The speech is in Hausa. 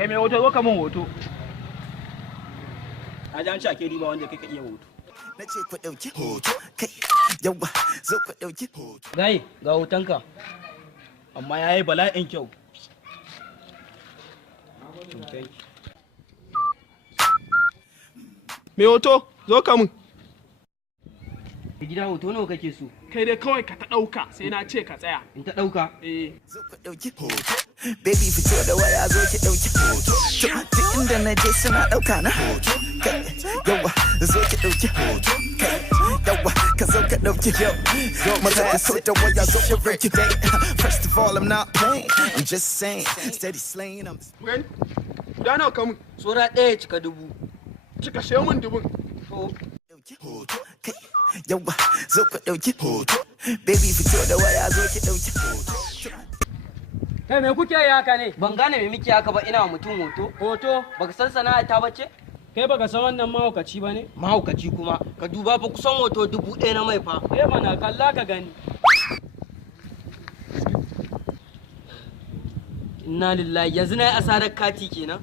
Kai mai hoto zo ka mun hoto. A ji an ci ake riba wanda kai ka iya hoto. Na ce ku ɗauki hoto kai yawa zo ku ɗauki hoto. Gai ga hotonka. Amma ya yi bala'in kyau. Mai hoto zo ka mun. Gida hoto nawa kake so? Kai dai kawai ka ta ɗauka sai na ce ka tsaya. In ta ɗauka? Zo ku ɗauki hoto. Baby fito da waya zo ki ɗauki hoto. Duk inda na je suna ɗauka na hoto. Kai yawa zo ki ɗauki hoto. Kai yawa ka zo ka ɗauki yau. Maza ku so da waya zo ku ɗauki date. First of all, I'm not playing. I'm just saying. Steady slaying. Gani? Guda nawa ka mun? Sura ɗaya cika 1000. Cika she mun 1000. To. Hoto. Kai yawa zo ku ɗauki hoto. Baby fito da waya zo ki ɗauki hoto. Kai me kuke yi haka ne? Ban gane me muke haka ba, ina wa mutum hoto. Hoto? Baka san sana'a ta bace? Kai baka san wannan mahaukaci ba ne? Mahaukaci kuma, ka duba fa kusan hoto 1000 na mai fa. Mana kalla ka gani. Inna lillahi, yanzu na yi asarar kati kenan.